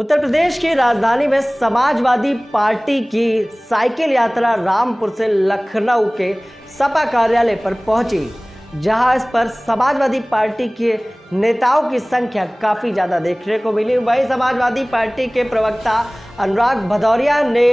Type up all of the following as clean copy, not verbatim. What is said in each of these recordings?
उत्तर प्रदेश की राजधानी में समाजवादी पार्टी की साइकिल यात्रा रामपुर से लखनऊ के सपा कार्यालय पर पहुंची, जहां इस पर समाजवादी पार्टी के नेताओं की संख्या काफी ज्यादा देखने को मिली। वहीं समाजवादी पार्टी के प्रवक्ता अनुराग भदौरिया ने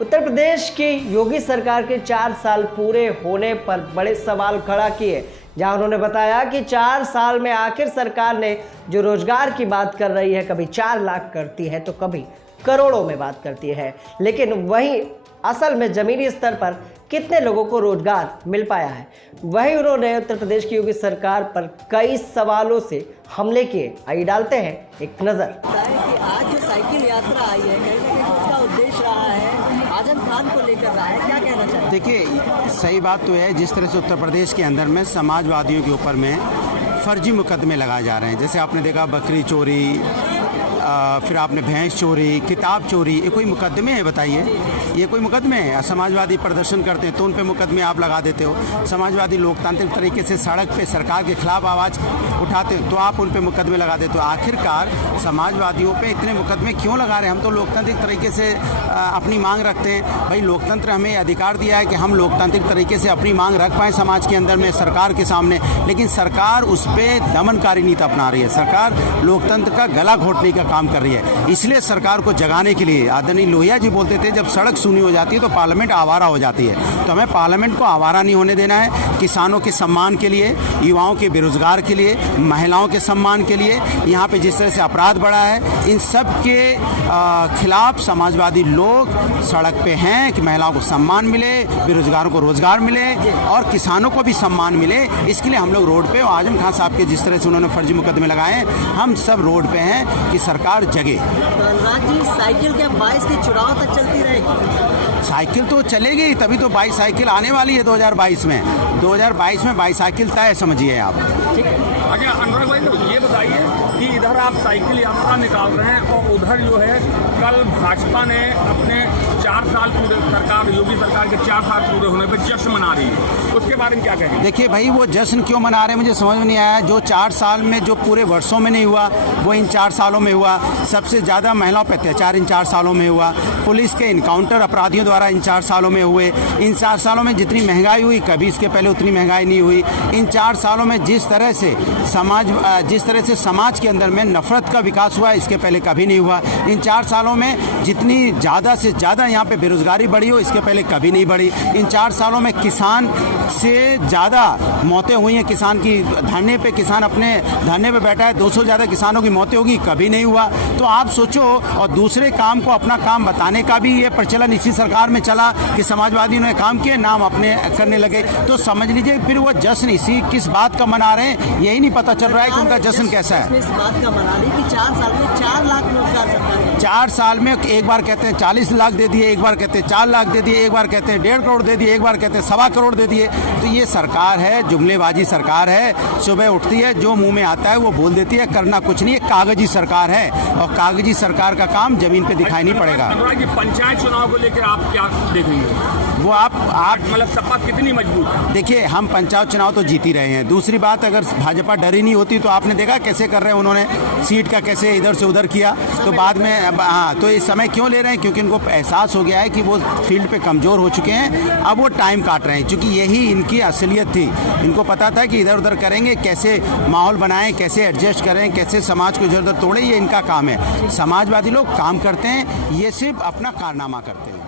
उत्तर प्रदेश की योगी सरकार के 4 साल पूरे होने पर बड़े सवाल खड़ा किए, जहां उन्होंने बताया कि 4 साल में आखिर सरकार ने जो रोजगार की बात कर रही है, कभी 4 लाख करती है तो कभी करोड़ों में बात करती है, लेकिन वहीं असल में जमीनी स्तर पर कितने लोगों को रोजगार मिल पाया है। वहीं उन्होंने उत्तर प्रदेश की योगी सरकार पर कई सवालों से हमले किए। आइए डालते हैं एक नजर। आज जो साइकिल यात्रा आई है, कहीं ना कहीं उसका उद्देश्य रहा है आजम खान को लेकर रहा है, क्या कहना चाहिए? देखिए, सही बात तो है, जिस तरह से उत्तर प्रदेश के अंदर में समाजवादियों के ऊपर में फर्जी मुकदमे लगाए जा रहे हैं। जैसे आपने देखा बकरी चोरी, फिर आपने भैंस चोरी, किताब चोरी, ये कोई मुकदमे हैं? बताइए, ये कोई मुकदमे हैं? समाजवादी प्रदर्शन करते हैं तो उन पे मुकदमे आप लगा देते हो। समाजवादी लोकतांत्रिक तरीके से सड़क पे सरकार के खिलाफ आवाज़ उठाते हो तो आप उन पे मुकदमे लगा देते हो। आखिरकार समाजवादियों पे इतने मुकदमे क्यों लगा रहे हैं? हम तो लोकतांत्रिक तरीके से अपनी मांग रखते हैं। भाई, लोकतंत्र हमें अधिकार दिया है कि हम लोकतांत्रिक तरीके से अपनी मांग रख पाएँ समाज के अंदर में, सरकार के सामने, लेकिन सरकार उस पर दमनकारी नीति अपना रही है। सरकार लोकतंत्र का गला घोटने का काम कर रही है। इसलिए सरकार को जगाने के लिए आदरणीय लोहिया जी बोलते थे, जब सड़क सूनी हो जाती है तो पार्लियामेंट आवारा हो जाती है। तो हमें पार्लियामेंट को आवारा नहीं होने देना है। किसानों के सम्मान के लिए, युवाओं के बेरोजगार के लिए, महिलाओं के सम्मान के लिए, यहाँ पे जिस तरह से अपराध बढ़ा है, इन सब के खिलाफ समाजवादी लोग सड़क पे हैं कि महिलाओं को सम्मान मिले, बेरोजगारों को रोजगार मिले और किसानों को भी सम्मान मिले। इसके लिए हम लोग रोड पे, आजम खान साहब के जिस तरह से उन्होंने फर्जी मुकदमे लगाए, हम सब रोड पे हैं कि सरकार जगे। तो अनुराग जी, साइकिल क्या 22 के चुनाव तक चलती रहेगी? साइकिल तो चलेगी, तभी तो बाई साइकिल आने वाली है 2022 में। 2022 में बाई साइकिल तय समझिए आप। ठीक है। अच्छा अनुराग भाई, तो ये बताइए कि इधर आप साइकिल यात्रा निकाल रहे हैं और उधर जो है कल भाजपा ने अपने 4 साल पूरे, सरकार योगी सरकार के 4 साल पूरे होने पर जश्न मना रही है, उसके बारे में क्या कहेंगे? देखिए भाई, वो जश्न क्यों मना रहे हैं मुझे समझ में नहीं आया। जो 4 साल में जो पूरे वर्षों में नहीं हुआ वो इन 4 सालों में हुआ। सबसे ज़्यादा महिलाओं पर अत्याचार इन 4 सालों में हुआ। पुलिस के इनकाउंटर अपराधियों द्वारा इन 4 सालों में हुए। इन 4 सालों में जितनी महंगाई हुई, कभी इसके पहले उतनी महंगाई नहीं हुई। इन 4 सालों में जिस तरह से समाज के अंदर में नफरत का विकास हुआ, इसके पहले कभी नहीं हुआ। इन 4 सालों में जितनी ज़्यादा से ज़्यादा यहाँ पे बेरोजगारी बढ़ी हो, इसके पहले कभी नहीं बढ़ी। इन 4 सालों में किसान से ज़्यादा मौतें हुई हैं। किसान की धरने पे, किसान अपने धरने पे बैठा है, 200 ज़्यादा किसानों की मौतें होगी, कभी नहीं हुआ। तो आप सोचो, और दूसरे काम को अपना काम बताने का भी ये प्रचलन इसी सरकार में चला कि समाजवादियों ने काम किए, नाम अपने करने लगे। तो समझ लीजिए फिर वो जश्न इसी किस बात का मना रहे हैं, यही नहीं पता चल रहा है कि उनका जश्न कैसा है। इस बात का मना रही कि 4 साल में 4 लाख रोजगार सरकार, 4 साल में एक बार कहते हैं 40 लाख दे दिए, एक बार कहते हैं 4 लाख दे दिए, एक बार कहते हैं 1.5 करोड़ दे दिए, एक बार कहते हैं 1.25 करोड़ दे दिए। तो ये सरकार है, जुमलेबाजी सरकार है। सुबह उठती है, जो मुंह में आता है वो बोल देती है, करना कुछ नहीं है। कागजी सरकार है और कागजी सरकार का काम जमीन पे दिखाई नहीं पड़ेगा। पंचायत चुनाव को लेकर आप क्या देखेंगे? वो आप मतलब सपा कितनी मजबूत है? देखिए, हम पंचायत चुनाव तो जीत ही रहे हैं। दूसरी बात, अगर भाजपा डरी नहीं होती तो आपने देखा कैसे कर रहे हैं, उन्होंने सीट का कैसे इधर से उधर किया। तो बाद में हाँ, तो इस समय क्यों ले रहे हैं? क्योंकि इनको एहसास हो गया है कि वो फील्ड पे कमज़ोर हो चुके हैं। अब वो टाइम काट रहे हैं, क्योंकि यही इनकी असलियत थी। इनको पता था कि इधर उधर करेंगे, कैसे माहौल बनाएं, कैसे एडजस्ट करें, कैसे समाज को इधर उधर तोड़े, ये इनका काम है। समाजवादी लोग काम करते हैं, ये सिर्फ अपना कारनामा करते हैं।